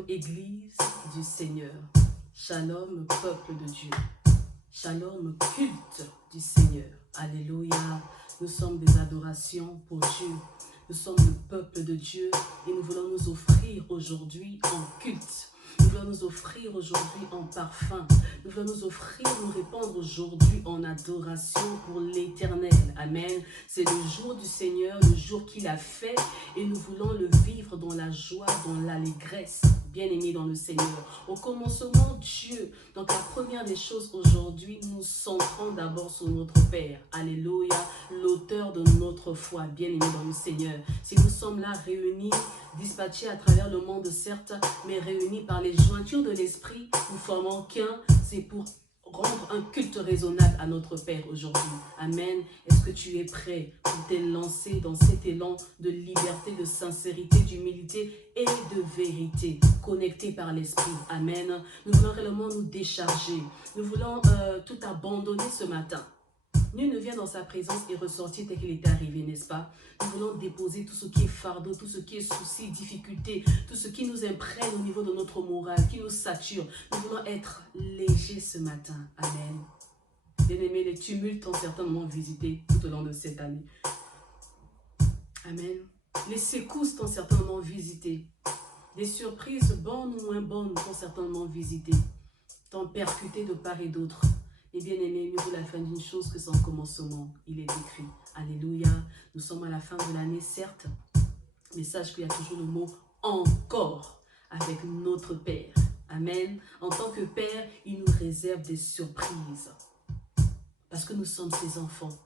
Shalom, Église du Seigneur. Shalom, peuple de Dieu. Shalom, culte du Seigneur. Alléluia. Nous sommes des adorations pour Dieu. Nous sommes le peuple de Dieu et nous voulons nous offrir aujourd'hui en culte. Nous voulons nous offrir aujourd'hui en parfum. Nous voulons nous offrir, nous répandre aujourd'hui en adoration pour l'Éternel. Amen. C'est le jour du Seigneur, le jour qu'il a fait et nous voulons le vivre dans la joie, dans l'allégresse. Bien-aimés dans le Seigneur. Au commencement, Dieu. Donc la première des choses aujourd'hui, nous centrons d'abord sur notre Père. Alléluia. L'auteur de notre foi. Bien-aimés dans le Seigneur. Si nous sommes là réunis, dispatchés à travers le monde certes, mais réunis par les jointures de l'Esprit, nous formons qu'un, c'est pour rendre un culte raisonnable à notre Père aujourd'hui. Amen. Est-ce que tu es prêt pour te lancer dans cet élan de liberté, de sincérité, d'humilité et de vérité, connecté par l'Esprit? Amen. Nous voulons réellement nous décharger. Nous voulons tout abandonner ce matin. Nul ne vient dans sa présence et ressortir tel qu'il était arrivé, n'est-ce pas? Nous voulons déposer tout ce qui est fardeau, tout ce qui est souci, difficulté, tout ce qui nous imprègne au niveau de notre morale, qui nous sature. Nous voulons être légers ce matin. Amen. Bien-aimés, les tumultes ont certainement visité tout au long de cette année. Amen. Les secousses t'ont certainement visité. Des surprises bonnes ou moins bonnes t'ont certainement visité. T'ont percuté de part et d'autre. Et bien aimé, mieux vaut la fin d'une chose que son commencement. Il est écrit. Alléluia. Nous sommes à la fin de l'année, certes. Mais sache qu'il y a toujours le mot encore avec notre Père. Amen. En tant que Père, il nous réserve des surprises. Parce que nous sommes ses enfants.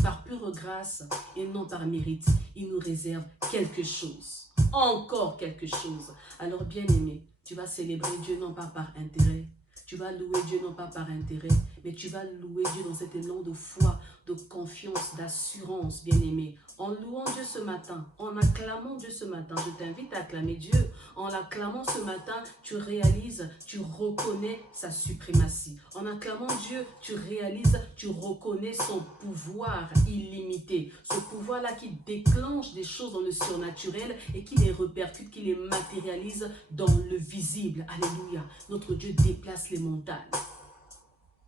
Par pure grâce et non par mérite, il nous réserve quelque chose. Encore quelque chose. Alors bien aimé, tu vas célébrer Dieu non pas par intérêt. Tu vas louer Dieu non pas par intérêt, mais tu vas louer Dieu dans cet élan de foi, de confiance, d'assurance, bien-aimé. En louant Dieu ce matin, en acclamant Dieu ce matin, je t'invite à acclamer Dieu. En l'acclamant ce matin, tu réalises, tu reconnais sa suprématie. En acclamant Dieu, tu réalises, tu reconnais son pouvoir illimité. Ce pouvoir-là qui déclenche des choses dans le surnaturel et qui les répercute, qui les matérialise dans le visible. Alléluia. Notre Dieu déplace les montagnes.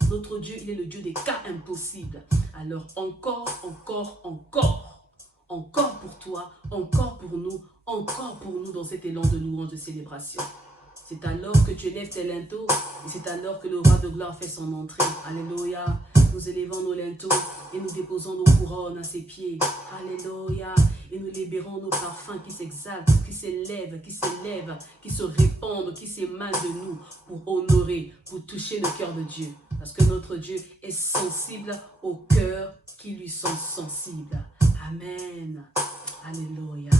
Notre Dieu, il est le Dieu des cas impossibles. Alors encore pour toi, encore pour nous dans cet élan de louange, de célébration. C'est alors que tu élèves tes linteaux et c'est alors que le roi de gloire fait son entrée. Alléluia. Nous élevons nos linteaux et nous déposons nos couronnes à ses pieds. Alléluia. Et nous libérons nos parfums qui s'exaltent, qui s'élèvent, qui se répandent, qui s'émanent de nous pour honorer, pour toucher le cœur de Dieu. Parce que notre Dieu est sensible aux cœurs qui lui sont sensibles. Amen. Alléluia.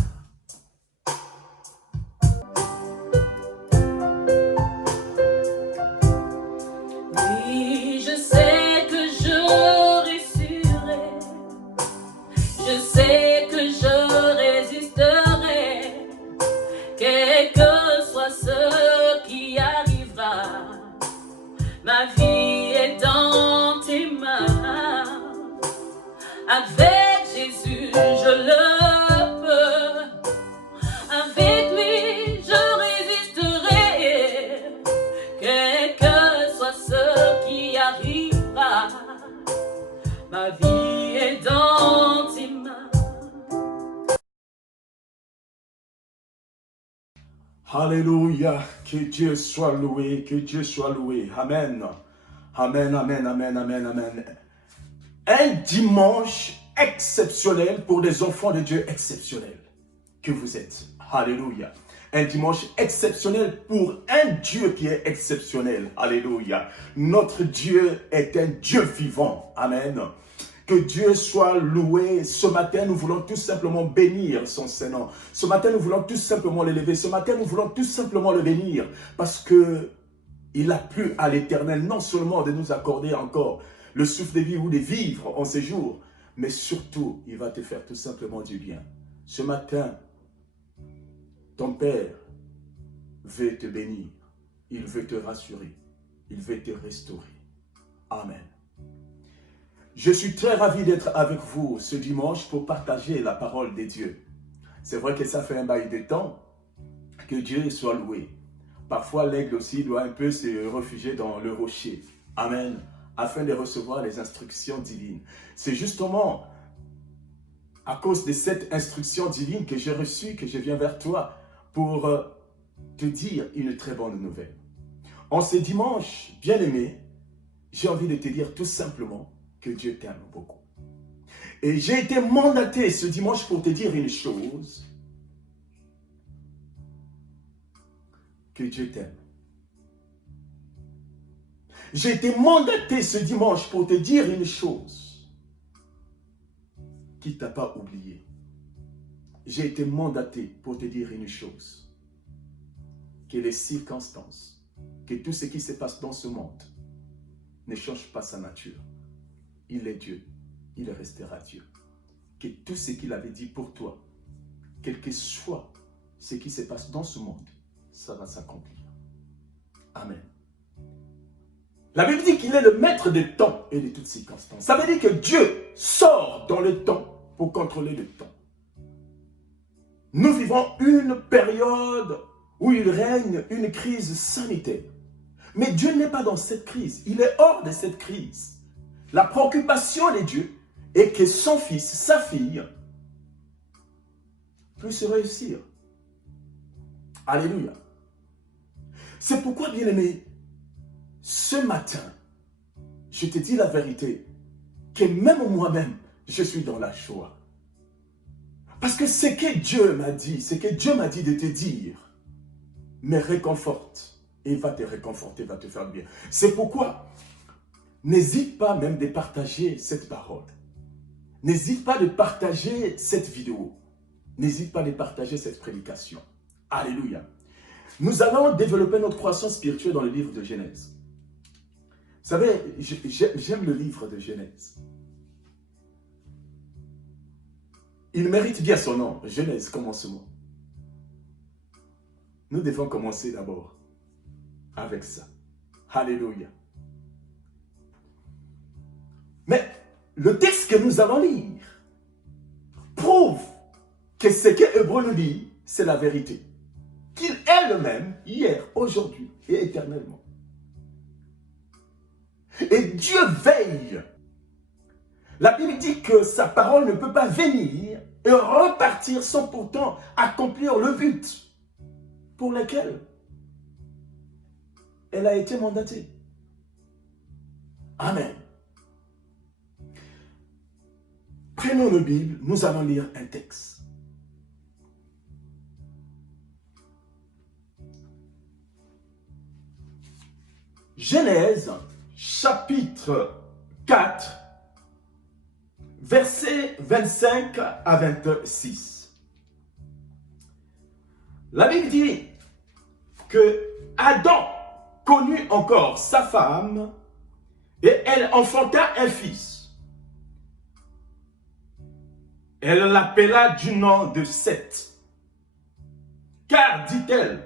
Oui, je sais que je réussirai. Je sais que je résisterai. Quel que soit ce qui arrivera. Ma vie est dans tes mains. Avec Jésus, je le peux. Avec lui, je résisterai. Quel que soit ce qui arrivera. Ma vie est dans tes mains. Alléluia, que Dieu soit loué, que Dieu soit loué. Amen. Amen, amen, amen, amen, amen. Un dimanche exceptionnel pour des enfants de Dieu exceptionnels que vous êtes. Alléluia. Un dimanche exceptionnel pour un Dieu qui est exceptionnel. Alléluia. Notre Dieu est un Dieu vivant. Amen. Que Dieu soit loué. Ce matin, nous voulons tout simplement bénir son Saint-Nom. Ce matin, nous voulons tout simplement l'élever. Ce matin, nous voulons tout simplement le bénir. Parce que il a plu à l'Éternel non seulement de nous accorder encore le souffle de vie ou de vivre en ces jours, mais surtout, il va te faire tout simplement du bien. Ce matin, ton Père veut te bénir. Il veut te rassurer. Il veut te restaurer. Amen. Je suis très ravi d'être avec vous ce dimanche pour partager la parole de Dieu. C'est vrai que ça fait un bail de temps. Que Dieu soit loué. Parfois, l'aigle aussi doit un peu se réfugier dans le rocher. Amen. Afin de recevoir les instructions divines. C'est justement à cause de cette instruction divine que j'ai reçue, que je viens vers toi pour te dire une très bonne nouvelle. En ce dimanche, bien-aimé, j'ai envie de te dire tout simplement que Dieu t'aime beaucoup. Et j'ai été mandaté ce dimanche pour te dire une chose, que Dieu t'aime. J'ai été mandaté ce dimanche pour te dire une chose, qu'il ne t'a pas oublié. J'ai été mandaté pour te dire une chose, que les circonstances, que tout ce qui se passe dans ce monde ne change pas sa nature. Il est Dieu, il restera Dieu. Que tout ce qu'il avait dit pour toi, quel que soit ce qui se passe dans ce monde, ça va s'accomplir. Amen. La Bible dit qu'il est le maître des temps et de toutes circonstances. Ça veut dire que Dieu sort dans le temps pour contrôler le temps. Nous vivons une période où il règne une crise sanitaire. Mais Dieu n'est pas dans cette crise. Il est hors de cette crise. La préoccupation de Dieu est que son fils, sa fille, puisse réussir. Alléluia. C'est pourquoi, bien-aimé, ce matin, je te dis la vérité, que même moi-même, je suis dans la joie. Parce que ce que Dieu m'a dit, ce que Dieu m'a dit de te dire, me réconforte et va te réconforter, va te faire bien. C'est pourquoi, n'hésite pas même de partager cette parole. N'hésite pas de partager cette vidéo. N'hésite pas de partager cette prédication. Alléluia. Nous allons développer notre croissance spirituelle dans le livre de Genèse. Vous savez, j'aime le livre de Genèse. Il mérite bien son nom, Genèse, commencement. Nous devons commencer d'abord avec ça. Alléluia. Mais le texte que nous allons lire prouve que ce que Hébreu nous dit, c'est la vérité. Qu'il est le même hier, aujourd'hui et éternellement. Et Dieu veille. La Bible dit que sa parole ne peut pas venir et repartir sans pourtant accomplir le but pour lequel elle a été mandatée. Amen. Prenons nos Bibles, nous allons lire un texte. Genèse, chapitre 4, versets 25 à 26. La Bible dit que Adam connut encore sa femme et elle enfanta un fils. Elle l'appela du nom de Seth. Car, dit-elle,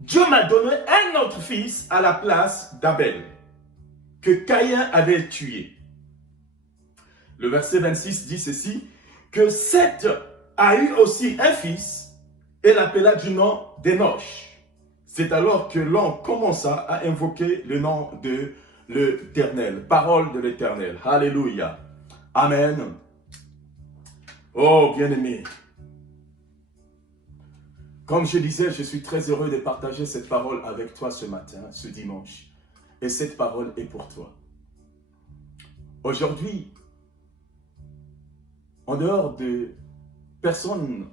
Dieu m'a donné un autre fils à la place d'Abel, que Caïn avait tué. Le verset 26 dit ceci, que Seth a eu aussi un fils et l'appela du nom d'Enoch. C'est alors que l'homme commença à invoquer le nom de l'Éternel, parole de l'Éternel. Alléluia. Amen. Oh, bien-aimé. Comme je disais, je suis très heureux de partager cette parole avec toi ce matin, ce dimanche. Et cette parole est pour toi. Aujourd'hui, en dehors de personnes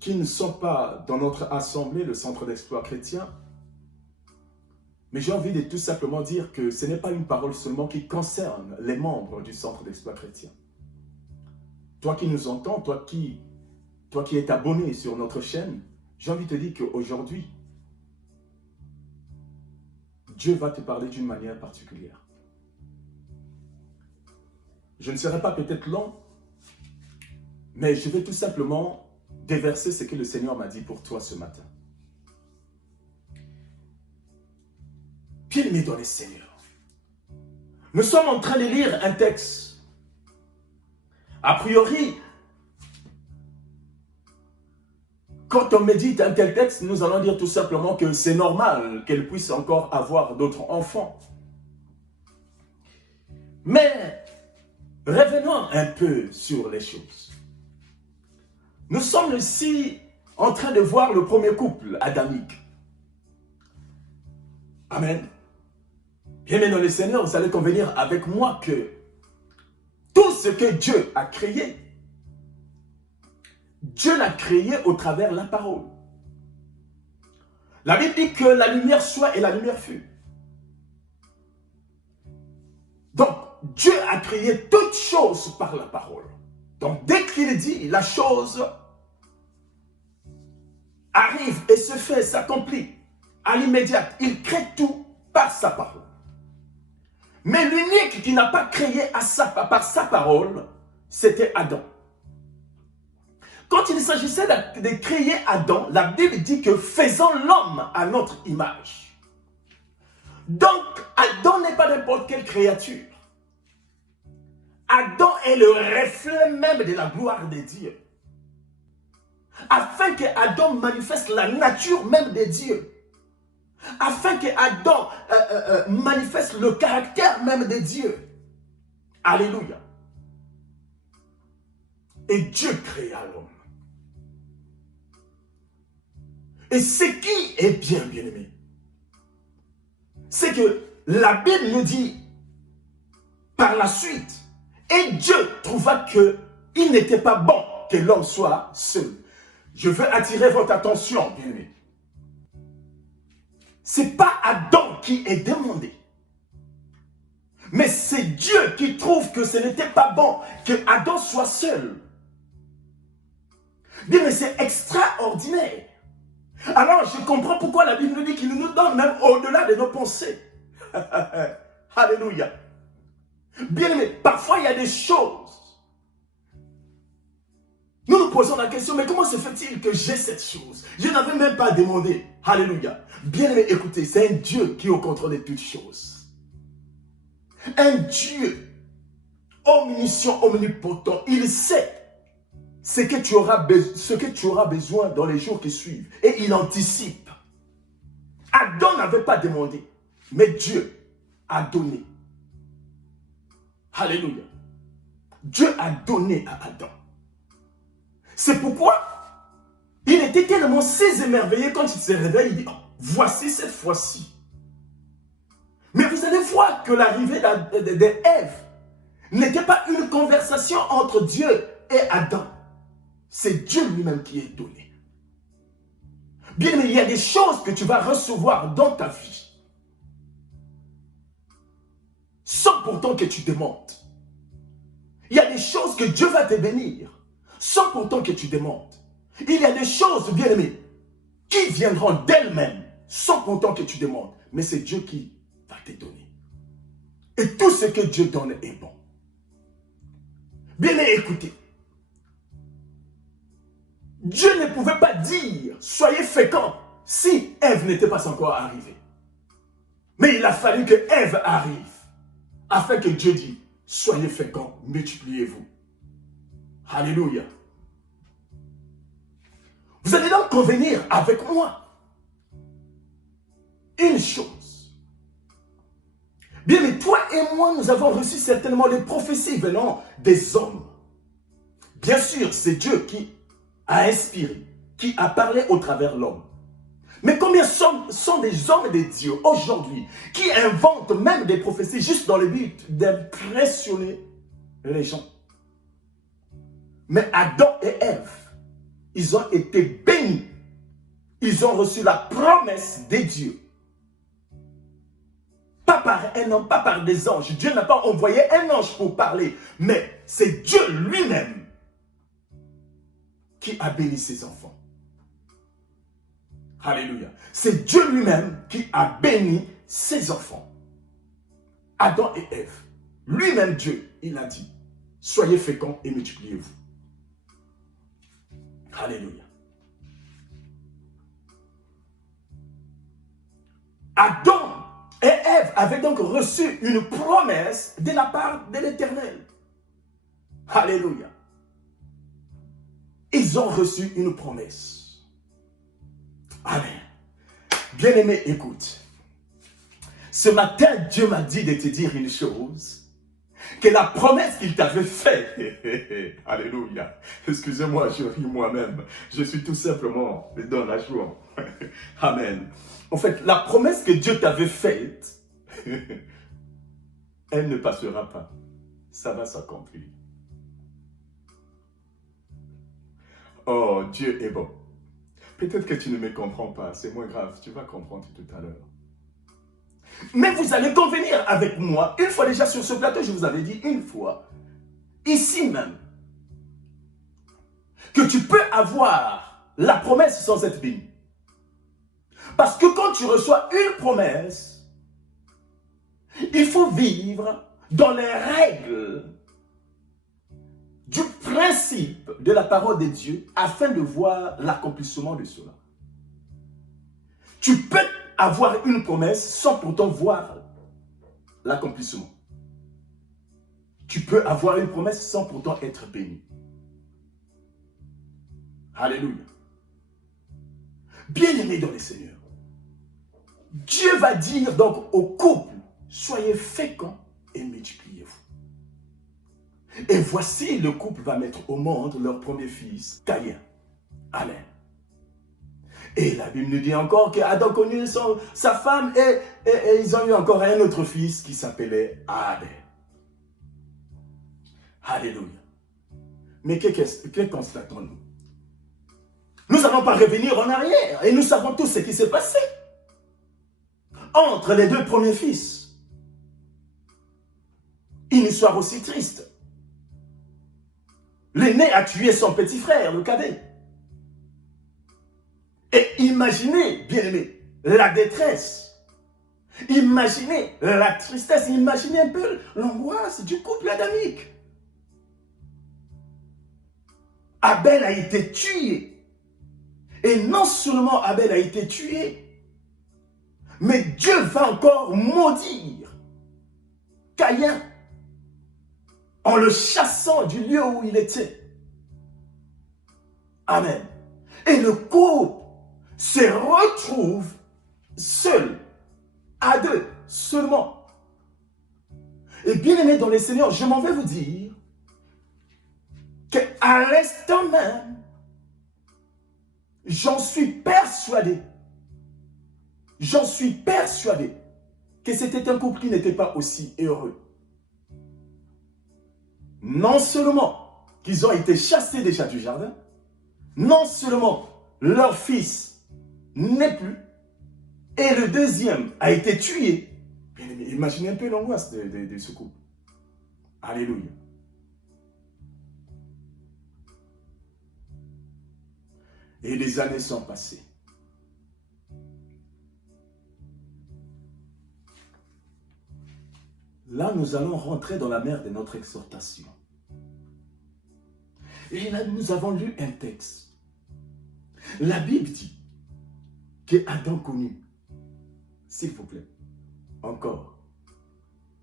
qui ne sont pas dans notre assemblée, le Centre d'Exploit Chrétien, mais j'ai envie de tout simplement dire que ce n'est pas une parole seulement qui concerne les membres du Centre d'Exploit Chrétien. Toi qui nous entends, toi qui es abonné sur notre chaîne, j'ai envie de te dire qu'aujourd'hui, Dieu va te parler d'une manière particulière. Je ne serai pas peut-être long, mais je vais tout simplement déverser ce que le Seigneur m'a dit pour toi ce matin. Bien-aimé dans les Seigneurs, nous sommes en train de lire un texte. A priori, quand on médite un tel texte, nous allons dire tout simplement que c'est normal qu'elle puisse encore avoir d'autres enfants. Mais revenons un peu sur les choses. Nous sommes ici en train de voir le premier couple adamique. Amen. Bien-aimés dans le Seigneur, vous allez convenir avec moi que tout ce que Dieu a créé, Dieu l'a créé au travers de la parole. La Bible dit que la lumière soit et la lumière fut. Donc, Dieu a créé toutes choses par la parole. Donc, dès qu'il dit, la chose arrive et se fait, s'accomplit à l'immédiat. Il crée tout par sa parole. Mais l'unique qui n'a pas créé par sa parole, c'était Adam. Quand il s'agissait de créer Adam, la Bible dit que faisons l'homme à notre image. Donc, Adam n'est pas n'importe quelle créature. Adam est le reflet même de la gloire de Dieu. Afin que Adam manifeste la nature même de Dieu. Afin que Adam manifeste le caractère même de Dieu. Alléluia. Et Dieu créa l'homme. Et ce qui est bien aimé, c'est que la Bible nous dit par la suite, et Dieu trouva qu'il n'était pas bon que l'homme soit seul. Je veux attirer votre attention, bien aimé. Ce n'est pas Adam qui est demandé. Mais c'est Dieu qui trouve que ce n'était pas bon que Adam soit seul. Bien, mais c'est extraordinaire. Alors, je comprends pourquoi la Bible nous dit qu'il nous donne même au-delà de nos pensées. Alléluia. Bien aimé, parfois il y a des choses. Nous nous posons la question, mais comment se fait-il que j'ai cette chose? Je n'avais même pas demandé. Alléluia. Bien aimé, écoutez, c'est un Dieu qui est au contrôle de toutes choses. Un Dieu omniscient, omnipotent. Il sait ce que tu auras besoin dans les jours qui suivent. Et il anticipe. Adam n'avait pas demandé, mais Dieu a donné. Alléluia. Dieu a donné à Adam. C'est pourquoi il était tellement si émerveillé quand il se réveille, il dit, oh, voici cette fois-ci. Mais vous allez voir que l'arrivée d'Ève n'était pas une conversation entre Dieu et Adam. C'est Dieu lui-même qui est donné. Bien, mais il y a des choses que tu vas recevoir dans ta vie sans pourtant que tu demandes. Il y a des choses que Dieu va te bénir sans pourtant que tu demandes. Il y a des choses, bien aimées, qui viendront d'elles-mêmes sans pourtant que tu demandes. Mais c'est Dieu qui va te donner. Et tout ce que Dieu donne est bon. Bien aimé, écoutez. Dieu ne pouvait pas dire, soyez féconds, si Ève n'était pas encore arrivée. Mais il a fallu que Ève arrive, afin que Dieu dise, soyez féconds, multipliez-vous. Alléluia. Vous allez donc convenir avec moi une chose. Bien, mais toi et moi, nous avons reçu certainement les prophéties venant des hommes. Bien sûr, c'est Dieu qui a inspiré, qui a parlé au travers de l'homme. Mais combien sont des hommes de Dieu aujourd'hui qui inventent même des prophéties juste dans le but d'impressionner les gens? Mais Adam et Ève, ils ont été bénis. Ils ont reçu la promesse de Dieu. Pas par un homme, pas par des anges. Dieu n'a pas envoyé un ange pour parler. Mais c'est Dieu lui-même qui a béni ses enfants. Alléluia. C'est Dieu lui-même qui a béni ses enfants. Adam et Ève. Lui-même Dieu, il a dit, soyez féconds et multipliez-vous. Alléluia. Adam et Ève avaient donc reçu une promesse de la part de l'Éternel. Alléluia. Ils ont reçu une promesse. Amen. Bien-aimé, écoute. Ce matin, Dieu m'a dit de te dire une chose. Que la promesse qu'il t'avait faite. Alléluia. Excusez-moi, je ris moi-même. Je suis tout simplement dans la joie. Amen. En fait, la promesse que Dieu t'avait faite, elle ne passera pas. Ça va s'accomplir. Oh, Dieu est bon. Peut-être que tu ne me comprends pas, c'est moins grave, tu vas comprendre tout à l'heure. Mais vous allez convenir avec moi, une fois déjà sur ce plateau, je vous avais dit une fois, ici même, que tu peux avoir la promesse sans être béni. Parce que quand tu reçois une promesse, il faut vivre dans les règles du principe de la parole de Dieu afin de voir l'accomplissement de cela. Tu peux avoir une promesse sans pourtant voir l'accomplissement. Tu peux avoir une promesse sans pourtant être béni. Alléluia. Bien-aimé dans le Seigneur, Dieu va dire donc au couple, soyez féconds et multipliez-vous. Et voici, le couple va mettre au monde leur premier fils, Caïn. Amen. Et la Bible nous dit encore qu'Adam connut sa femme et ils ont eu encore un autre fils qui s'appelait Abel. Alléluia. Mais que constatons-nous? Nous n'allons pas revenir en arrière et nous savons tous ce qui s'est passé entre les deux premiers fils. Une histoire aussi triste. L'aîné a tué son petit frère, le cadet. Et imaginez, bien-aimés, la détresse. Imaginez la tristesse. Imaginez un peu l'angoisse du couple adamique. Abel a été tué. Et non seulement Abel a été tué, mais Dieu va encore maudire Caïn en le chassant du lieu où il était. Amen. Et le couple se retrouve seul, à deux, seulement. Et bien aimé dans le Seigneur, je m'en vais vous dire qu'à l'instant même, j'en suis persuadé que c'était un couple qui n'était pas aussi heureux. Non seulement qu'ils ont été chassés déjà du jardin, non seulement leur fils n'est plus, et le deuxième a été tué. Bien aimé, imaginez un peu l'angoisse de ce couple. Alléluia. Et les années sont passées. Là, nous allons rentrer dans la mer de notre exhortation. Et là, nous avons lu un texte. La Bible dit que Adam connut, s'il vous plaît, encore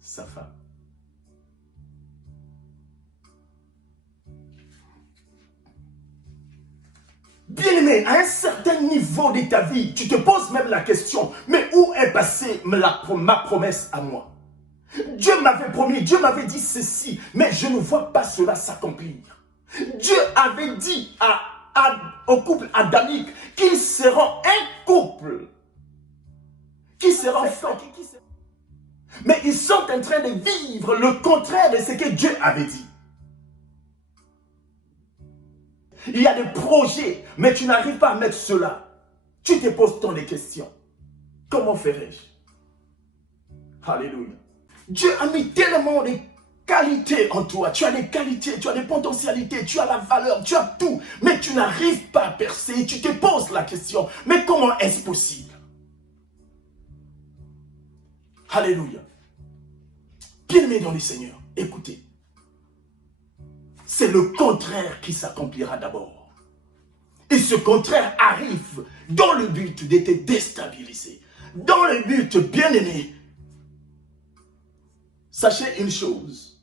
sa femme. Bien-aimé, à un certain niveau de ta vie, tu te poses même la question, mais où est passée ma promesse à moi? Dieu m'avait promis, Dieu m'avait dit ceci, mais je ne vois pas cela s'accomplir. Dieu avait dit au couple adamique qu'ils seront un couple qui sera fort. Mais ils sont en train de vivre le contraire de ce que Dieu avait dit. Il y a des projets, mais tu n'arrives pas à mettre cela. Tu te poses tant de questions. Comment ferais-je? Alléluia. Dieu a mis tellement de qualités en toi. Tu as des qualités, tu as des potentialités, tu as la valeur, tu as tout. Mais tu n'arrives pas à percer. Tu te poses la question. Mais comment est-ce possible? Alléluia. Bien-aimés dans le Seigneur, écoutez. C'est le contraire qui s'accomplira d'abord. Et ce contraire arrive dans le but de te déstabiliser. Dans le but, bien-aimé, sachez une chose,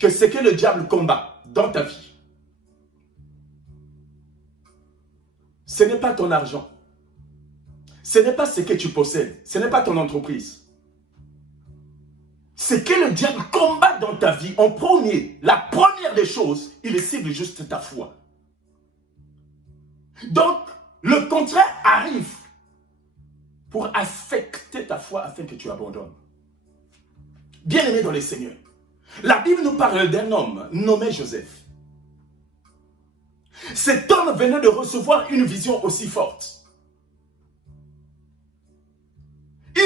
que ce que le diable combat dans ta vie, ce n'est pas ton argent, ce n'est pas ce que tu possèdes, ce n'est pas ton entreprise. Ce que le diable combat dans ta vie, en premier, la première des choses, il cible juste ta foi. Donc, le contraire arrive pour affecter ta foi afin que tu abandonnes. Bien-aimé dans les Seigneurs, la Bible nous parle d'un homme nommé Joseph. Cet homme venait de recevoir une vision aussi forte.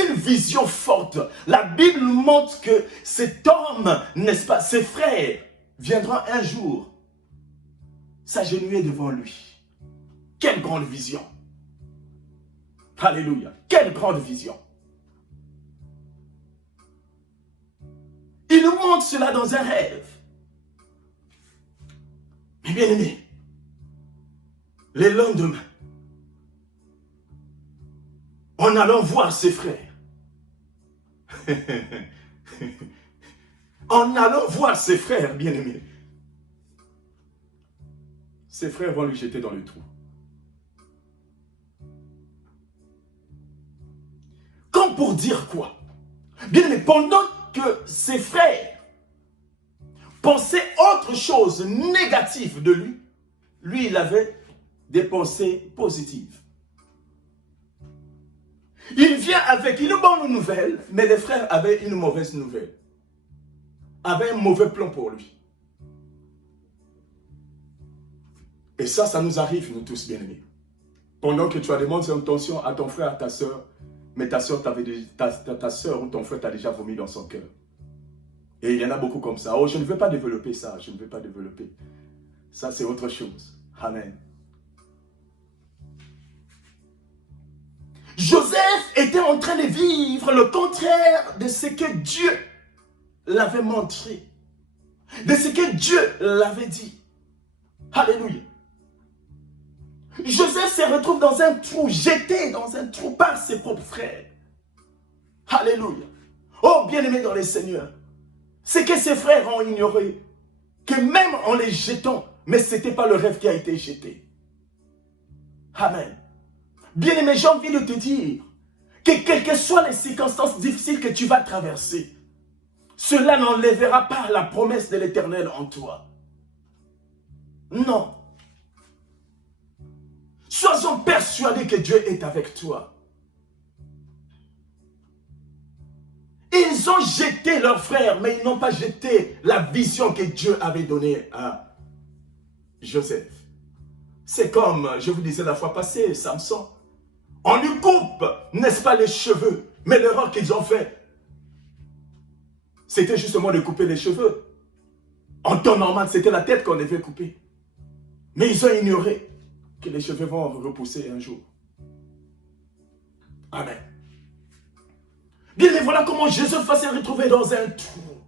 Une vision forte. La Bible montre que cet homme, n'est-ce pas, ses frères viendront un jour s'agenouiller devant lui. Quelle grande vision. Alléluia. Quelle grande vision. Il nous montre cela dans un rêve. Mais bien aimé, le lendemain, en allant voir ses frères, en allant voir ses frères, bien aimés, ses frères vont lui jeter dans le trou. Comme pour dire quoi? Bien aimé, pendant que ses frères pensaient autre chose négative de lui, lui, il avait des pensées positives. Il vient avec une bonne nouvelle, mais les frères avaient une mauvaise nouvelle. Avaient un mauvais plan pour lui. Et ça nous arrive, nous tous, bien-aimés. Pendant que tu as des bonnes intentions à ton frère, à ta soeur, mais ta soeur ou ton frère t'a déjà vomi dans son cœur. Et il y en a beaucoup comme ça. Oh, je ne veux pas développer ça, je ne veux pas développer. Ça, c'est autre chose. Amen. Joseph était en train de vivre le contraire de ce que Dieu l'avait montré, de ce que Dieu l'avait dit. Alléluia. Joseph se retrouve dans un trou, jeté dans un trou par ses propres frères. Alléluia. Oh, bien-aimé dans les Seigneurs, c'est que ses frères ont ignoré que même en les jetant, mais ce n'était pas le rêve qui a été jeté. Amen. Bien-aimé, j'ai envie de te dire que quelles que soient les circonstances difficiles que tu vas traverser, cela n'enlèvera pas la promesse de l'Éternel en toi. Non. Sois-en persuadé que Dieu est avec toi. Ils ont jeté leurs frères, mais ils n'ont pas jeté la vision que Dieu avait donnée à Joseph. C'est comme, je vous disais la fois passée, Samson. On lui coupe, n'est-ce pas, les cheveux. Mais l'erreur qu'ils ont fait, c'était justement de couper les cheveux. En temps normal, c'était la tête qu'on devait couper. Mais ils ont ignoré que les cheveux vont repousser un jour. Amen. Bien, mais voilà comment Joseph va se retrouver dans un trou.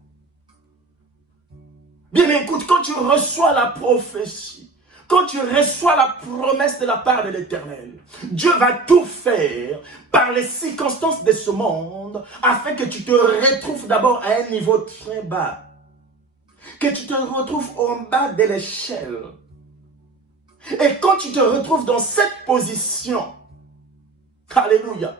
Bien, mais écoute, quand tu reçois la prophétie, quand tu reçois la promesse de la part de l'Éternel, Dieu va tout faire par les circonstances de ce monde afin que tu te retrouves d'abord à un niveau très bas. Que tu te retrouves en bas de l'échelle. Et quand tu te retrouves dans cette position, alléluia,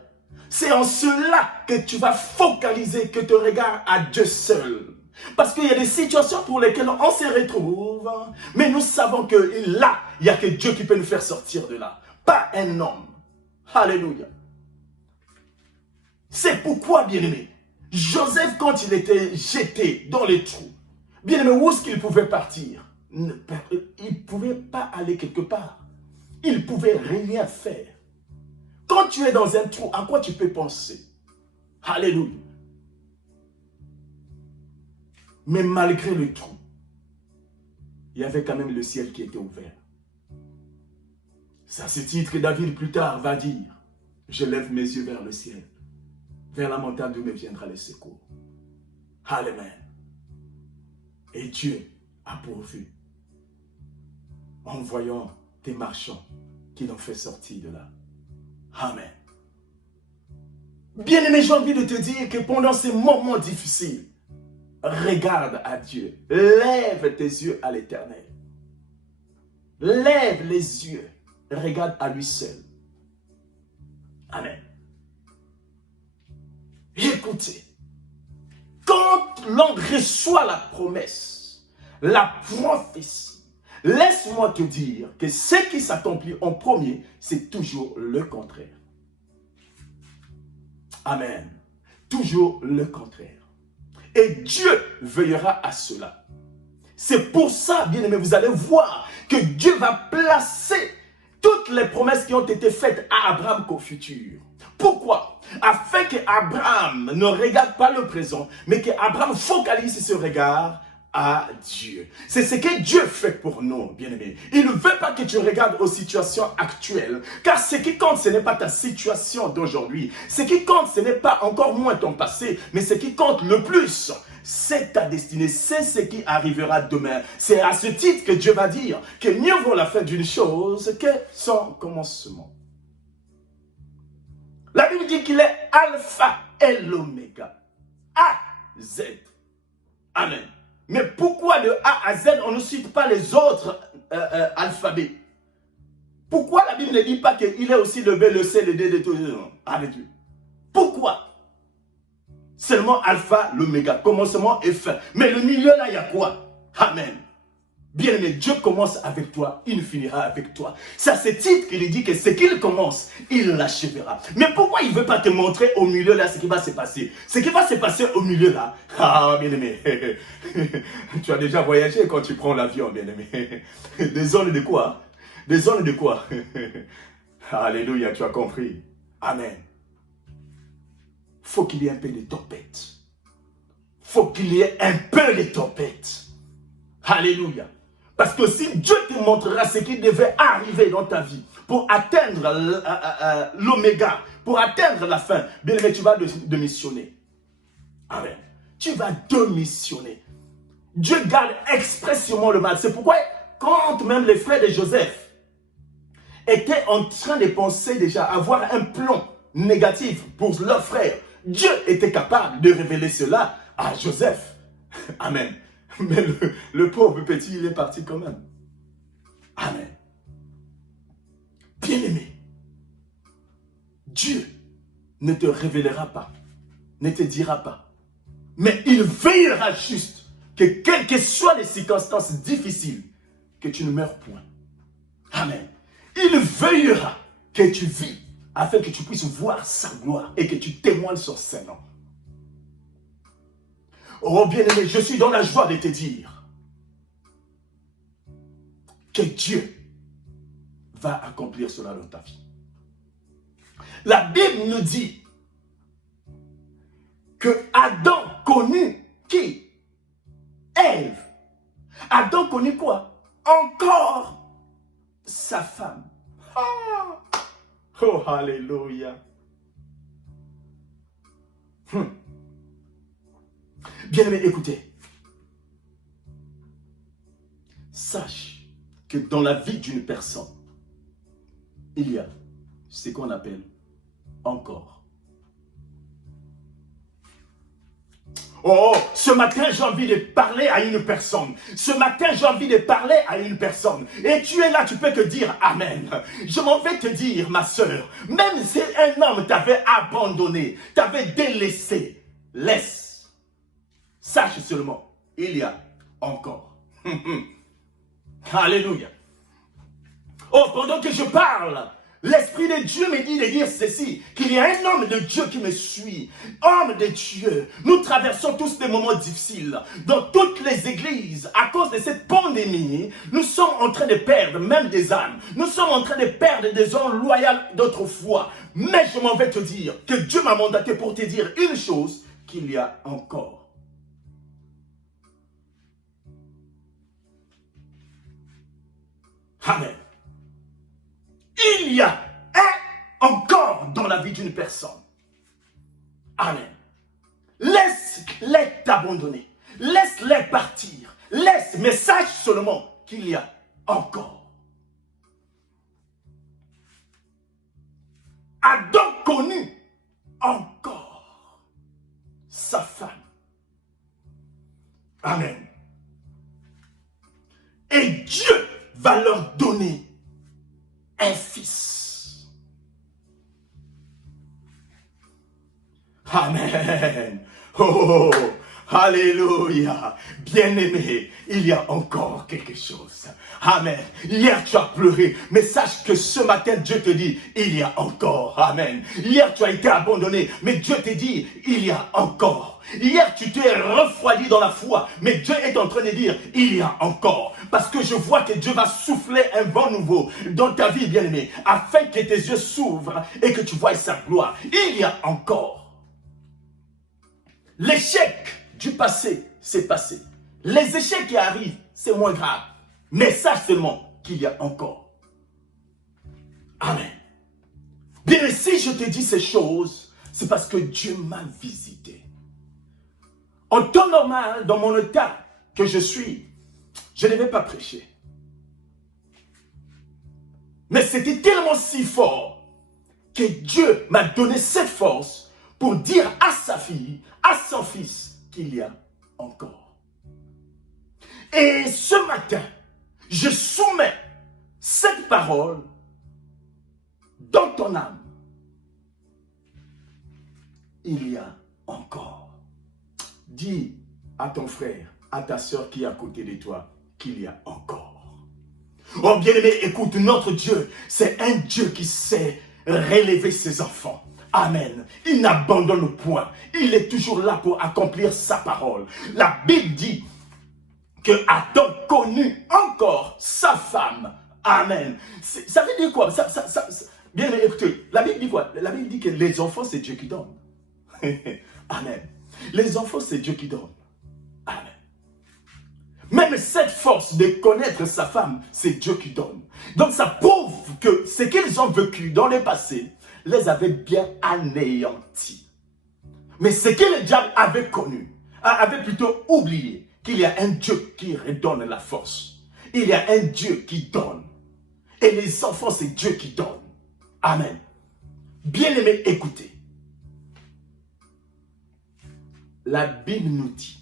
c'est en cela que tu vas focaliser que ton regard à Dieu seul. Parce qu'il y a des situations pour lesquelles on se retrouve, mais nous savons que là, il n'y a que Dieu qui peut nous faire sortir de là. Pas un homme. Alléluia. C'est pourquoi, bien-aimé, Joseph, quand il était jeté dans les trous, bien-aimé, où est-ce qu'il pouvait partir? Il ne pouvait pas aller quelque part. Il ne pouvait rien faire. Quand tu es dans un trou, à quoi tu peux penser? Alléluia. Mais malgré le trou, il y avait quand même le ciel qui était ouvert. C'est à ce titre que David plus tard va dire, je lève mes yeux vers le ciel, vers la montagne d'où me viendra le secours. Amen. Et Dieu a pourvu en voyant des marchands qui l'ont fait sortir de là. Amen. Bien-aimé, j'ai envie de te dire que pendant ces moments difficiles, regarde à Dieu. Lève tes yeux à l'Éternel. Lève les yeux. Regarde à lui seul. Amen. Écoutez, quand l'on reçoit la promesse, la prophétie, laisse-moi te dire que ce qui s'accomplit en premier, c'est toujours le contraire. Amen. Toujours le contraire. Et Dieu veillera à cela. C'est pour ça, bien-aimés, vous allez voir que Dieu va placer toutes les promesses qui ont été faites à Abraham qu'au futur. Pourquoi? Afin qu'Abraham ne regarde pas le présent, mais qu'Abraham focalise ses regards à Dieu. C'est ce que Dieu fait pour nous, bien-aimés. Il ne veut pas que tu regardes aux situations actuelles, car ce qui compte, ce n'est pas ta situation d'aujourd'hui. Ce qui compte, ce n'est pas encore moins ton passé, mais ce qui compte le plus, c'est ta destinée, c'est ce qui arrivera demain. C'est à ce titre que Dieu va dire que mieux vaut la fin d'une chose que son commencement. La Bible dit qu'il est alpha et l'oméga. A, Z. Amen. Mais pourquoi de A à Z, on ne cite pas les autres alphabets? Pourquoi la Bible ne dit pas qu'il est aussi le B, le C, le D, le tout? Avec Dieu. Pourquoi? Seulement alpha, l'oméga, commencement et fin. Mais le milieu là, il y a quoi? Amen. Bien-aimé, Dieu commence avec toi, il finira avec toi. C'est à ce titre qu'il dit que ce qu'il commence, il l'achèvera. Mais pourquoi il ne veut pas te montrer au milieu là ce qui va se passer? Ce qui va se passer au milieu là, ah bien-aimé, tu as déjà voyagé quand tu prends l'avion, bien-aimé. Des zones de quoi? Des zones de quoi? Alléluia, tu as compris. Amen. Faut qu'il y ait un peu de tempête. Faut qu'il y ait un peu de tempête. Alléluia. Parce que si Dieu te montrera ce qui devait arriver dans ta vie pour atteindre l'oméga, pour atteindre la fin, bien aimé, tu vas démissionner. Amen. Tu vas démissionner. Dieu garde expressément le mal. C'est pourquoi, quand même les frères de Joseph étaient en train de penser déjà avoir un plan négatif pour leurs frères, Dieu était capable de révéler cela à Joseph. Amen. Mais le pauvre petit, il est parti quand même. Amen. Bien-aimé, Dieu ne te révélera pas, ne te dira pas, mais il veillera juste que quelles que soient les circonstances difficiles, que tu ne meurs point. Amen. Il veillera que tu vis afin que tu puisses voir sa gloire et que tu témoignes sur ses noms. Oh bien-aimé, je suis dans la joie de te dire que Dieu va accomplir cela dans ta vie. La Bible nous dit que Adam connut qui? Ève. Adam connut quoi? Encore sa femme. Oh, alléluia. Bien-aimé, écoutez. Sache que dans la vie d'une personne, il y a ce qu'on appelle encore. Oh, ce matin, j'ai envie de parler à une personne. Ce matin, j'ai envie de parler à une personne. Et tu es là, tu peux que dire Amen. Je m'en vais te dire, ma soeur, même si un homme t'avait abandonné, t'avait délaissé, laisse. Sache seulement, il y a encore. Alléluia. Oh, pendant que je parle, l'Esprit de Dieu me dit de dire ceci, qu'il y a un homme de Dieu qui me suit. Homme de Dieu, nous traversons tous des moments difficiles. Dans toutes les églises, à cause de cette pandémie, nous sommes en train de perdre même des âmes. Nous sommes en train de perdre des gens loyaux d'autrefois. Mais je m'en vais te dire que Dieu m'a mandaté pour te dire une chose, qu'il y a encore. Amen. Il y a un encore dans la vie d'une personne. Amen. Laisse-les t'abandonner. Laisse-les partir. Laisse, mais sache seulement qu'il y a encore. Adam connut encore sa femme. Amen. Et Dieu va leur donner un fils. Amen. Oh, alléluia. Bien-aimé, il y a encore quelque chose. Amen. Hier, tu as pleuré, mais sache que ce matin, Dieu te dit, il y a encore. Amen. Hier, tu as été abandonné, mais Dieu te dit, il y a encore. Hier, tu t'es refroidi dans la foi, mais Dieu est en train de dire, il y a encore. Parce que je vois que Dieu va souffler un vent nouveau dans ta vie, bien-aimé, afin que tes yeux s'ouvrent et que tu voies sa gloire. Il y a encore. L'échec du passé, c'est passé. Les échecs qui arrivent, c'est moins grave. Mais sache seulement qu'il y a encore. Amen. Bien, si je te dis ces choses, c'est parce que Dieu m'a visité. En temps normal, dans mon état que je suis, je ne vais pas prêcher. Mais c'était tellement si fort que Dieu m'a donné cette force pour dire à sa fille, à son fils, qu'il y a encore. Et ce matin, je soumets cette parole dans ton âme. Il y a encore. Dis à ton frère, à ta soeur qui est à côté de toi, qu'il y a encore. Oh bien-aimé, écoute, notre Dieu, c'est un Dieu qui sait relever ses enfants. Amen. Il n'abandonne point. Il est toujours là pour accomplir sa parole. La Bible dit que Adam connut encore sa femme. Amen. Ça veut dire quoi? Bien écoutez, la Bible dit quoi? La Bible dit que les enfants, c'est Dieu qui donne. Amen. Les enfants, c'est Dieu qui donne. Amen. Même cette force de connaître sa femme, c'est Dieu qui donne. Donc ça prouve que ce qu'ils ont vécu dans le passé les avait bien anéantis. Mais ce que le diable avait connu, avait plutôt oublié qu'il y a un Dieu qui redonne la force. Il y a un Dieu qui donne. Et les enfants, c'est Dieu qui donne. Amen. Bien-aimés, écoutez. La Bible nous dit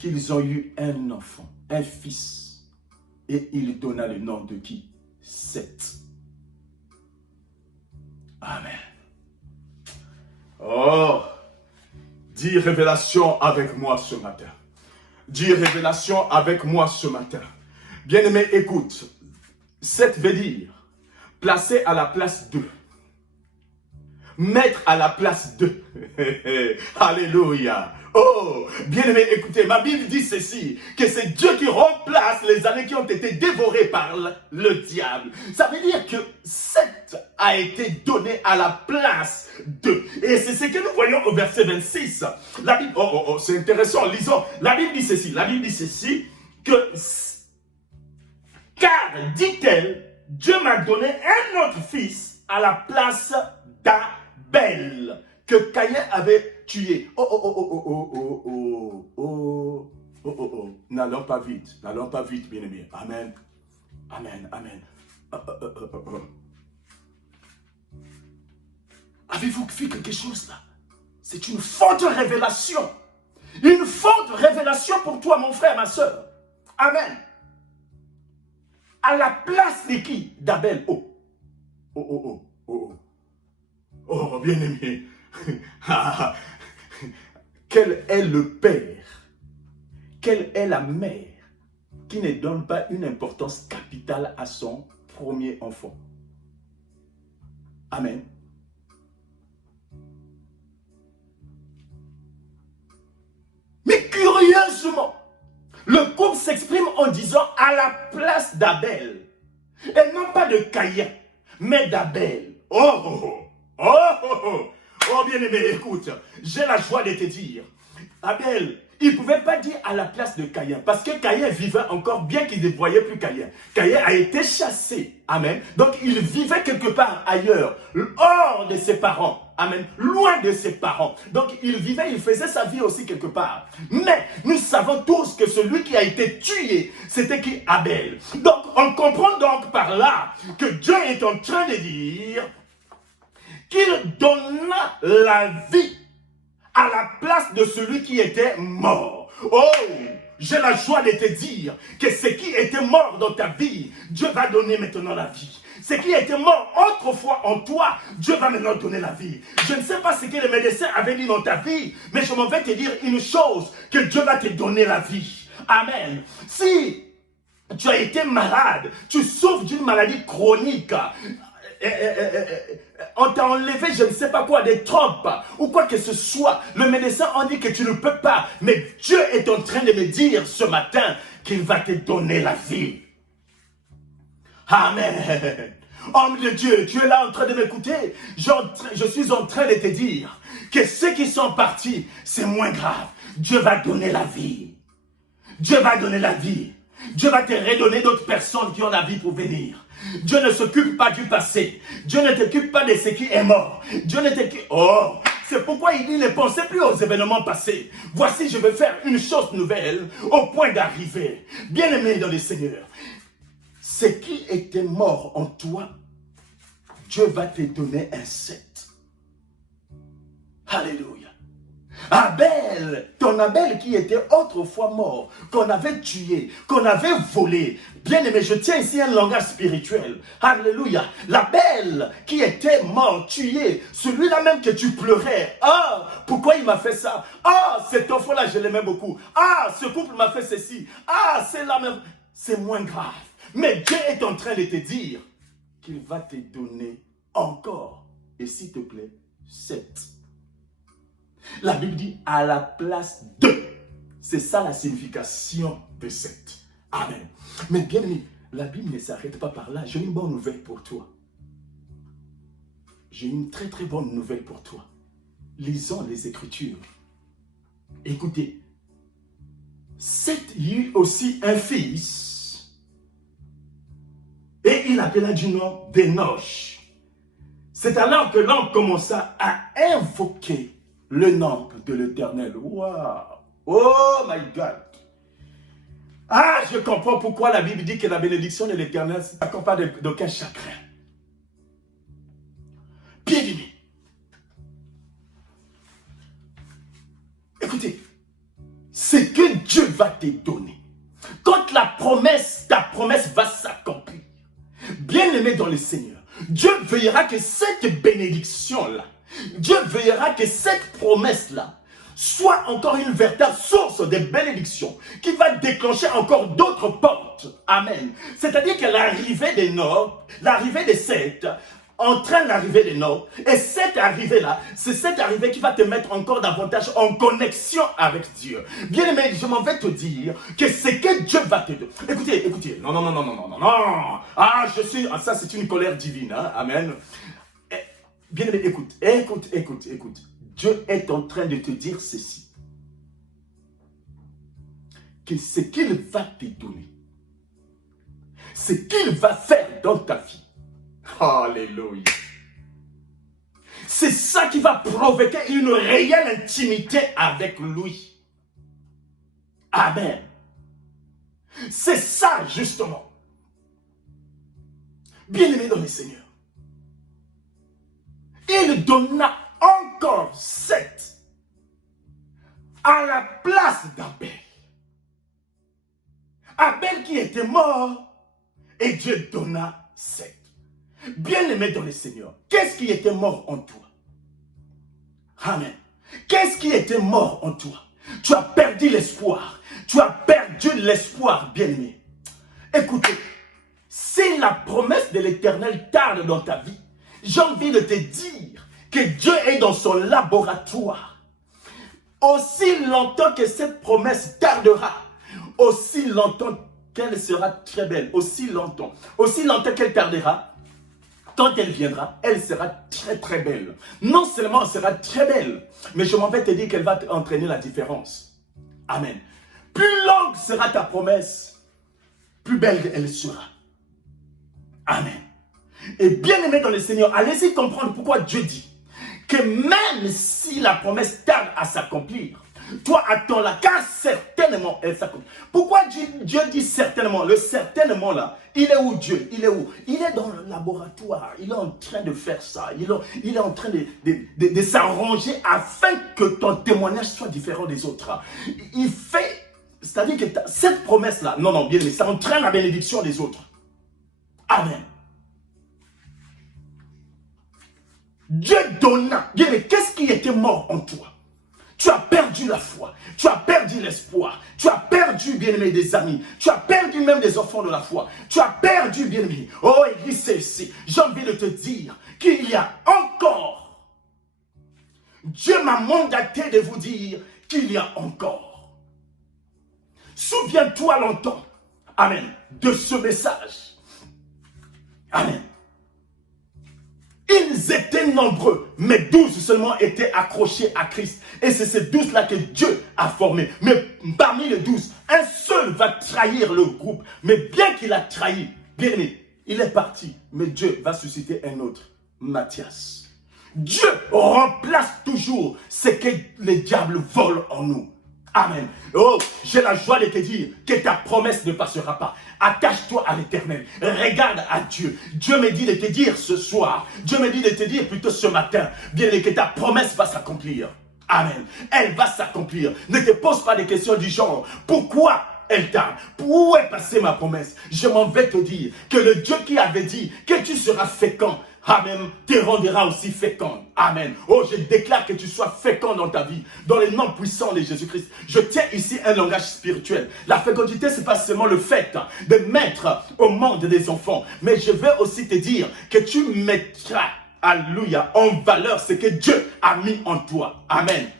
qu'ils ont eu un enfant, un fils. Et il donna le nom de qui? Seth. Amen. Oh, dis révélation avec moi ce matin. Dis révélation avec moi ce matin. Bien-aimé, écoute. Seth veut dire placer à la place d'eux. Mettre à la place d'eux. Alléluia. Oh, bien-aimé, écoutez, ma Bible dit ceci, que c'est Dieu qui remplace les années qui ont été dévorées par le diable. Ça veut dire que Seth a été donné à la place d'eux. Et c'est ce que nous voyons au verset 26. La Bible, c'est intéressant, lisons. La Bible dit ceci, que, car, dit-elle, Dieu m'a donné un autre fils à la place d'Abel, que Caïn avait tué. N'allons pas vite, bien-aimés. Amen. Amen, amen. Avez-vous vu quelque chose là? C'est une forte révélation. Une forte révélation pour toi, mon frère, ma soeur. Amen. À la place de qui? D'Abel. Oh, bien-aimé. Quel est le père? Quelle est la mère qui ne donne pas une importance capitale à son premier enfant? Amen. Mais curieusement, le couple s'exprime en disant à la place d'Abel. Et non pas de Caïn, mais d'Abel. Oh, bien-aimé, écoute, j'ai la joie de te dire, Abel, il ne pouvait pas dire à la place de Caïn, parce que Caïn vivait encore, bien qu'il ne voyait plus Caïn. Caïn a été chassé, amen. Donc il vivait quelque part ailleurs, hors de ses parents, amen, loin de ses parents. Donc il vivait, il faisait sa vie aussi quelque part. Mais nous savons tous que celui qui a été tué, c'était qui? Abel. Donc on comprend donc par là que Dieu est en train de dire qu'il donna la vie à la place de celui qui était mort. Oh, j'ai la joie de te dire que ce qui était mort dans ta vie, Dieu va donner maintenant la vie. Ce qui était mort autrefois en toi, Dieu va maintenant donner la vie. Je ne sais pas ce que le médecin avait dit dans ta vie, mais je m'en vais te dire une chose, que Dieu va te donner la vie. Amen. Si tu as été malade, tu souffres d'une maladie chronique, on t'a enlevé je ne sais pas quoi, des trompes ou quoi que ce soit, le médecin en dit que tu ne peux pas, mais Dieu est en train de me dire ce matin qu'il va te donner la vie. Amen. Homme de Dieu, tu es là en train de m'écouter. Je suis en train de te dire que ceux qui sont partis, c'est moins grave. Dieu va donner la vie. Dieu va donner la vie. Dieu va te redonner d'autres personnes qui ont la vie pour venir. Dieu ne s'occupe pas du passé. Dieu ne t'occupe pas de ce qui est mort. Dieu ne t'occupe... Oh, c'est pourquoi il dit ne pensez plus aux événements passés. Voici, je vais faire une chose nouvelle au point d'arriver. Bien-aimé dans le Seigneur, ce qui était mort en toi, Dieu va te donner un 7. Alléluia. Abel, ton Abel qui était autrefois mort, qu'on avait tué, qu'on avait volé. Bien-aimé, je tiens ici un langage spirituel. Alléluia. L'Abel qui était mort, tué, celui-là même que tu pleurais. Ah, pourquoi il m'a fait ça? Ah, cet enfant-là, je l'aimais beaucoup. Ah, ce couple m'a fait ceci. Ah, c'est la même. C'est moins grave. Mais Dieu est en train de te dire qu'il va te donner encore, et s'il te plaît, 7. La Bible dit à la place de. C'est ça la signification de 7. Amen. Mais bien aimé, la Bible ne s'arrête pas par là. J'ai une bonne nouvelle pour toi. J'ai une très très bonne nouvelle pour toi. Lisons les Écritures. Écoutez, 7 eut aussi un fils. Et il appela du nom d'Enoch. C'est alors que l'homme commença à invoquer le nom de l'Éternel. Waouh! Oh my God! Ah, je comprends pourquoi la Bible dit que la bénédiction de l'Éternel s'accompagne d'aucun chagrin. Bien-aimé. Écoutez, ce que Dieu va te donner, quand ta promesse va s'accomplir, bien-aimé dans le Seigneur, Dieu veillera que cette bénédiction-là, Dieu veillera que cette promesse-là soit encore une véritable source de bénédiction qui va déclencher encore d'autres portes. Amen. C'est-à-dire que l'arrivée des Nord, l'arrivée des Seth, en train d'arriver des Nord, et cette arrivée-là, c'est cette arrivée qui va te mettre encore davantage en connexion avec Dieu. Bien aimé, je m'en vais te dire que ce que Dieu va te donner. Écoutez, écoutez, non. Ah, ça c'est une colère divine, hein? Amen. Bien aimé, écoute. Dieu est en train de te dire ceci. Que ce qu'il va te donner, ce qu'il va faire dans ta vie, alléluia, c'est ça qui va provoquer une réelle intimité avec lui. Amen. C'est ça justement. Bien-aimé dans le Seigneur, il donna encore 7 à la place d'Abel. Abel qui était mort, et Dieu donna 7. Bien-aimé dans le Seigneur, qu'est-ce qui était mort en toi? Amen. Qu'est-ce qui était mort en toi? Tu as perdu l'espoir. Tu as perdu l'espoir, bien-aimé. Écoutez, si la promesse de l'Éternel tarde dans ta vie, j'ai envie de te dire que Dieu est dans son laboratoire. Aussi longtemps que cette promesse tardera, aussi longtemps qu'elle sera très belle, aussi longtemps qu'elle tardera, quand elle viendra, elle sera très très belle. Non seulement elle sera très belle, mais je m'en vais te dire qu'elle va entraîner la différence. Amen. Plus longue sera ta promesse, plus belle elle sera. Amen. Et bien aimé dans le Seigneur, allez-y comprendre pourquoi Dieu dit que même si la promesse tarde à s'accomplir, toi attends-la, car certainement elle s'accomplit. Pourquoi Dieu dit certainement? Le certainement là, il est où Dieu? Il est où? Il est dans le laboratoire, il est en train de faire ça, il est en train de s'arranger afin que ton témoignage soit différent des autres. Il fait c'est-à-dire que cette promesse-là, non, non, bien aimé, ça entraîne la bénédiction des autres. Amen. Dieu donna. Bien aimé, qu'est-ce qui était mort en toi? Tu as perdu la foi, tu as perdu l'espoir, tu as perdu, bien-aimé, des amis, tu as perdu même des enfants de la foi, tu as perdu, bien-aimé. Oh, Église, c'est ici. J'ai envie de te dire qu'il y a encore. Dieu m'a mandaté de vous dire qu'il y a encore. Souviens-toi longtemps, amen, de ce message. Amen. Ils étaient nombreux, mais 12 seulement étaient accrochés à Christ. Et c'est ces 12-là que Dieu a formés. Mais parmi les 12, un seul va trahir le groupe. Mais bien qu'il a trahi, bien aimé, il est parti. Mais Dieu va susciter un autre, Matthias. Dieu remplace toujours ce que les diables volent en nous. Amen. Oh, j'ai la joie de te dire que ta promesse ne passera pas. Attache-toi à l'Éternel. Regarde à Dieu. Dieu me dit de te dire ce soir. Dieu me dit de te dire plutôt ce matin. Bien que ta promesse va s'accomplir. Amen. Elle va s'accomplir. Ne te pose pas des questions du genre. Pourquoi elle tarde? Où est passée ma promesse? Je m'en vais te dire que le Dieu qui avait dit que tu seras fécond, amen, te rendra aussi fécond. Amen. Oh, je déclare que tu sois fécond dans ta vie, dans le nom puissant de Jésus-Christ. Je tiens ici un langage spirituel. La fécondité, ce n'est pas seulement le fait de mettre au monde des enfants, mais je veux aussi te dire que tu mettras, alléluia, en valeur ce que Dieu a mis en toi. Amen.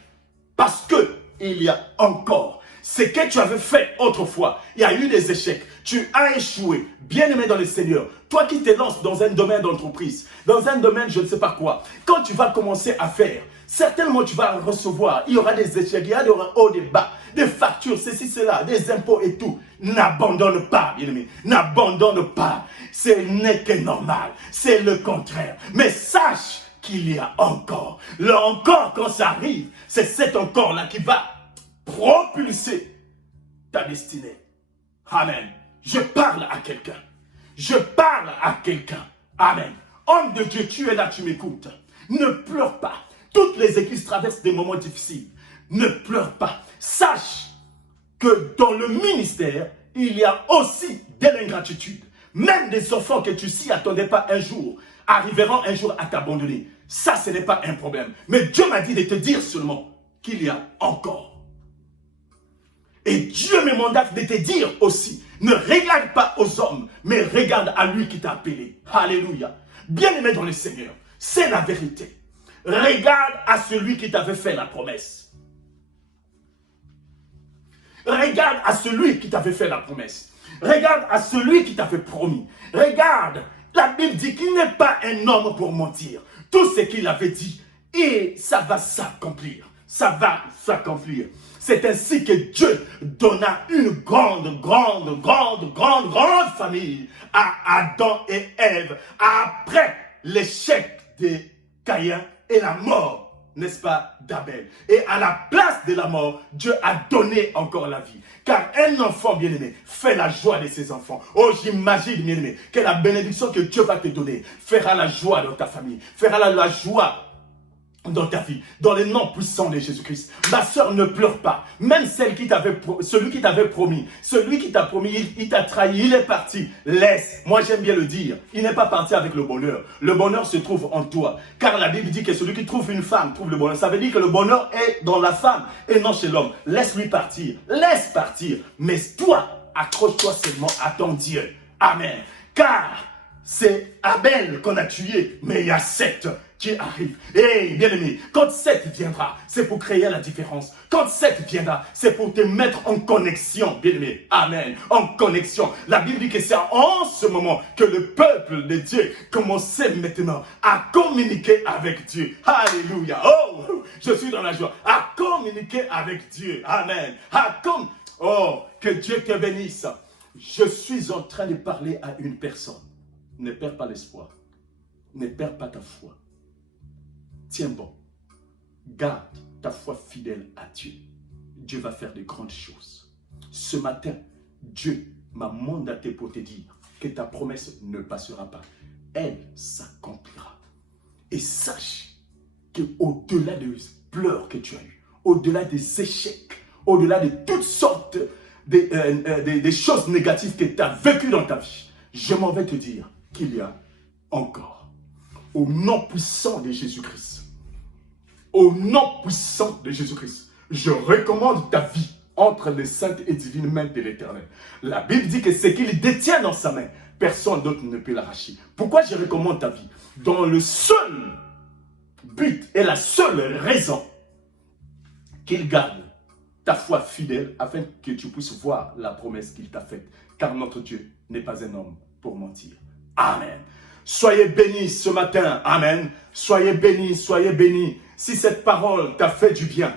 Parce que il y a encore ce que tu avais fait autrefois. Il y a eu des échecs. Tu as échoué. Bien-aimé dans le Seigneur. Toi qui te lances dans un domaine d'entreprise, dans un domaine je ne sais pas quoi, quand tu vas commencer à faire, certainement tu vas recevoir, il y aura des échecs, il y aura haut des bas, des factures, ceci, cela, des impôts et tout. N'abandonne pas, bien-aimé. N'abandonne pas. Ce n'est que normal. C'est le contraire. Mais sache qu'il y a encore. Le encore, quand ça arrive, c'est cet encore-là qui va propulser ta destinée. Amen. Je parle à quelqu'un. Je parle à quelqu'un. Amen. Homme de Dieu, tu es là, tu m'écoutes. Ne pleure pas. Toutes les églises traversent des moments difficiles. Ne pleure pas. Sache que dans le ministère, il y a aussi de l'ingratitude. Même des enfants que tu s'y attendais pas un jour, arriveront un jour à t'abandonner. Ça, ce n'est pas un problème. Mais Dieu m'a dit de te dire seulement qu'il y a encore. Et Dieu me mandate de te dire aussi, ne regarde pas aux hommes, mais regarde à lui qui t'a appelé. Alléluia. Bien-aimé dans le Seigneur, c'est la vérité. Regarde à celui qui t'avait fait la promesse. Regarde à celui qui t'avait fait la promesse. Regarde à celui qui t'avait promis. Regarde, la Bible dit qu'il n'est pas un homme pour mentir. Tout ce qu'il avait dit, et ça va s'accomplir. Ça va s'accomplir. C'est ainsi que Dieu donna une grande famille à Adam et Ève après l'échec de Caïn et la mort, n'est-ce pas, d'Abel. Et à la place de la mort, Dieu a donné encore la vie. Car un enfant bien-aimé fait la joie de ses enfants. Oh, j'imagine, bien-aimé, que la bénédiction que Dieu va te donner fera la joie dans ta famille, fera la joie dans ta vie, dans le nom puissant de Jésus-Christ. Ma soeur, ne pleure pas. Même celui qui t'avait promis, celui qui t'a promis, il t'a trahi, il est parti. Laisse. Moi, j'aime bien le dire. Il n'est pas parti avec le bonheur. Le bonheur se trouve en toi. Car la Bible dit que celui qui trouve une femme trouve le bonheur. Ça veut dire que le bonheur est dans la femme et non chez l'homme. Laisse-lui partir. Laisse partir. Mais toi, accroche-toi seulement à ton Dieu. Amen. Car c'est Abel qu'on a tué, mais il y a 7 qui arrivent. Et bien aimé, quand 7 viendra, c'est pour créer la différence. Quand 7 viendra, c'est pour te mettre en connexion, bien aimé. Amen. En connexion. La Bible dit que c'est en ce moment que le peuple de Dieu commençait maintenant à communiquer avec Dieu. Alléluia. Oh, je suis dans la joie. À communiquer avec Dieu. Amen. Oh, que Dieu te bénisse. Je suis en train de parler à une personne. Ne perds pas l'espoir. Ne perds pas ta foi. Tiens bon. Garde ta foi fidèle à Dieu. Dieu va faire de grandes choses. Ce matin, Dieu m'a mandaté pour te dire que ta promesse ne passera pas. Elle s'accomplira. Et sache qu'au-delà des pleurs que tu as eues, au-delà des échecs, au-delà de toutes sortes des choses négatives que tu as vécues dans ta vie, je m'en vais te dire qu'il y a encore, au nom puissant de Jésus-Christ, au nom puissant de Jésus-Christ, je recommande ta vie entre les saintes et divines mains de l'Éternel. La Bible dit que ce qu'il détient dans sa main, personne d'autre ne peut l'arracher. Pourquoi je recommande ta vie? Dans le seul but et la seule raison qu'il garde ta foi fidèle afin que tu puisses voir la promesse qu'il t'a faite. Car notre Dieu n'est pas un homme pour mentir. Amen. Soyez bénis ce matin. Amen. Soyez bénis, soyez bénis. Si cette parole t'a fait du bien,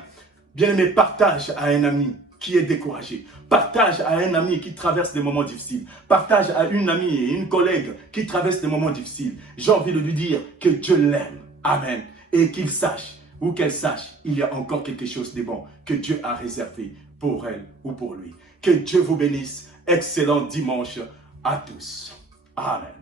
bien-aimé, partage à un ami qui est découragé. Partage à un ami qui traverse des moments difficiles. Partage à une amie et une collègue qui traverse des moments difficiles. J'ai envie de lui dire que Dieu l'aime. Amen. Et qu'il sache, ou qu'elle sache, il y a encore quelque chose de bon que Dieu a réservé pour elle ou pour lui. Que Dieu vous bénisse. Excellent dimanche à tous. Amen.